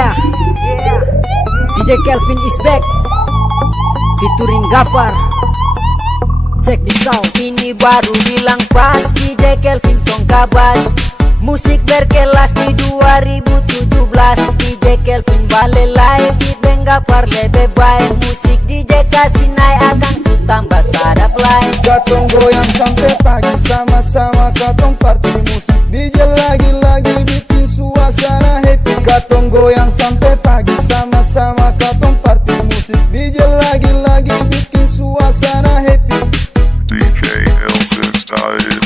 Yeah, DJ Kelvin is back, featuring Gafar. Check this out. Ini baru bilang pas, DJ Kelvin Tongkabas. Musik berkelas di 2017. DJ Kelvin balik live, hit dan Gafar lebih baik. Musik DJ kasih naik akan ku tambah sadap lain. Katong goyang sampai pagi, sama-sama katong party musik. DJ lagi-lagi bikin suasana happy. Katong goyang sampai pagi, sama-sama katong party musik. DJ lagi-lagi bikin suasana happy. DJ Elvis style.